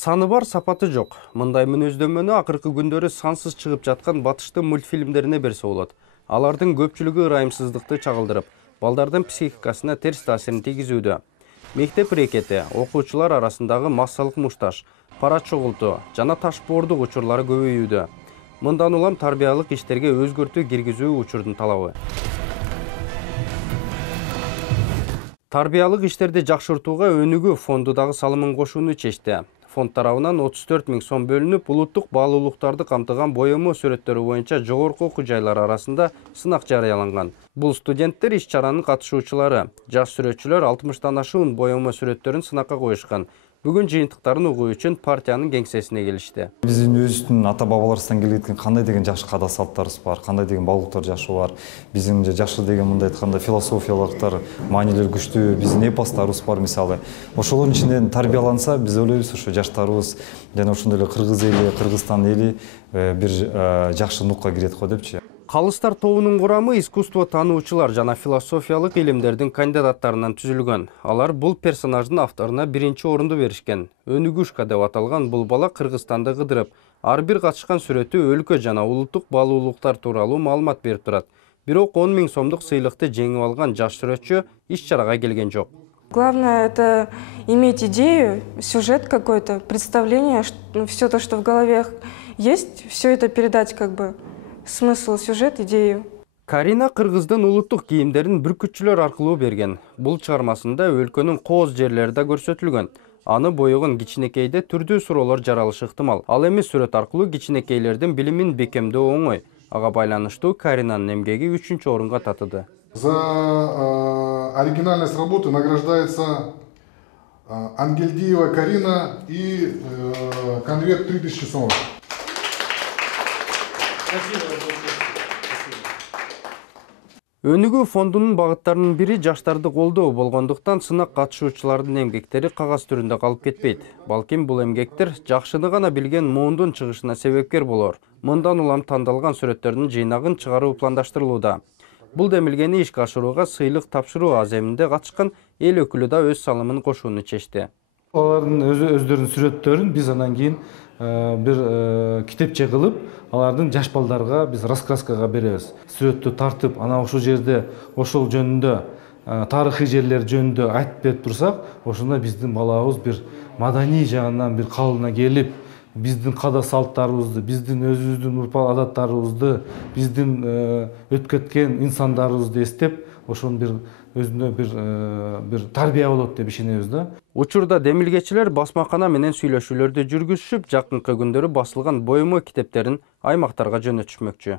Саны бар, сапаты жоқ. Мындай мүнөздөмөнү акыркы күндөрү сансыз чыгып жаткан батыштын мультфильмдерине берсе болот. Алардын көпчүлүгү ырайымсыздыкты чагылдырып, балдардын психикасына терс таасирин тийгизүүдө. Мектеп рекети, окуучулар арасындагы массалык мушташ, пара чогултуу жана ташпоордук учурлары көбөйүүдө. Мындан улам тарбиялык иштерге өзгөртүү киргизүү учурдун талабы. Тарбиялык иштерди жакшыртууга Өнүгүү фонду дагы салымын кошууну чечти. Фонд тарабынан 34 000 сом бөлүнүп, улуттук баалуулуктарды камтыган боёмо сүрөттөрү боюнча жогорку окуу жайлар арасында сынак жарыяланган. Бул студенттер иш чаранын катышуучулары. Жаш сүрөтчүлөр 60тан ашуун боёмо сүрөттөрүн сынакка коюшкан. Бүгүн жыйынтыктарын угуу үчүн партиянын кеңсесине келишти. Биздин өзүбүздүн ата бабаларыбыздан келген кандай деген жакшы каада салттарыбыз бар, кандай деген баалуулуктар жакшы бар. Биздин жакшы деген мындай айтканда философиялыктар, маанилер күчтүү, биздин эпостарыбыз бар мисалы. Ошолордун ичинен тарбияланса, биз ойлойбуз, ошо жаштарыбыз жана ошондой эле Кыргыз эли, Кыргызстан эли бир жакшы нукка кирет го депчи. Калыстар тобунун курамы искусство таануучулар жана философиялык илимдердин кандидаттарынан түзүлгөн. Алар бул персонаждын авторуна биринчи орунду беришкен. Өнүгүшка деп аталган бул бала Кыргызстанды кыдырып, ар бир катышкан сүрөтү өлкө жана улуттук баалуулуктар тууралуу маалымат берип турат. Бирок 10 000 сомдук сыйлыкты жеңип алган жаш сүрөтчү иш чарага келген жок. Главное это иметь идею, сюжет какой-то, представление, все то, что в голове есть, все это передать смысл, сюжет, идею. Карина Кыргыздын улуттук кийимдерин бүркүтчүлөр аркылуу берген. Бул чыгармасында өлкөнүн кооз жерлери да көрсөтүлгөн. Аны боёгон кичинекейде түрдүү суроолор жаралышы ыктымал. Ал эми сүрөт аркылуу кичинекейлердин билимин бекемдөө оңой. Ага байланыштуу Каринанын эмгеги 3-чү орунга татыды. За оригинальность работы награждается Ангельдиева Карина и конверт 3000 сомов. Өнүгүү фондунун багыттарынын бири жаштарды колдоо болгондуктан сынак катышуучулардын эмгектери кагаз түрүндө калып кетпейт. Балким бул эмгектер жакшыны гана билген муундун чыгышына себепкер болор. Мындан улам тандалган сүрөттөрдүн жыйнагын чыгаруу пландаштырылууда. Бул демилгени ишке ашырууга сыйлык тапшыруу аземинде катышкан эл өкүлү да өз салымын кошууну чечти. Алардын өздөрүнүн сүрөттөрүн биз анан кийин бир китепче кылып, алардын жаш балдарга биз раскраскага беребиз. Сүрөттү тартып, ана ошол жерде ошол жөнүндө тарыхый жерлер жөнүндө айтып берип турсак, ошондо биздин балабыз бир маданий жагынан бир калыбына келип, биздин каада салттарыбызды, биздин өзүбүздүн урпак адаттарыбызды, биздин өтүп кеткен инсандарыбызды эстеп, ошонун бир өзүнө бир тарбия болот деп ишенебиз да. Учурда демилгечилер басмакана менен сүйлөшүүлөрдү жүргүзүшүп, жакынкы күндөрү басылган боёмо китептерин аймактарга жөнөтүшмөкчү.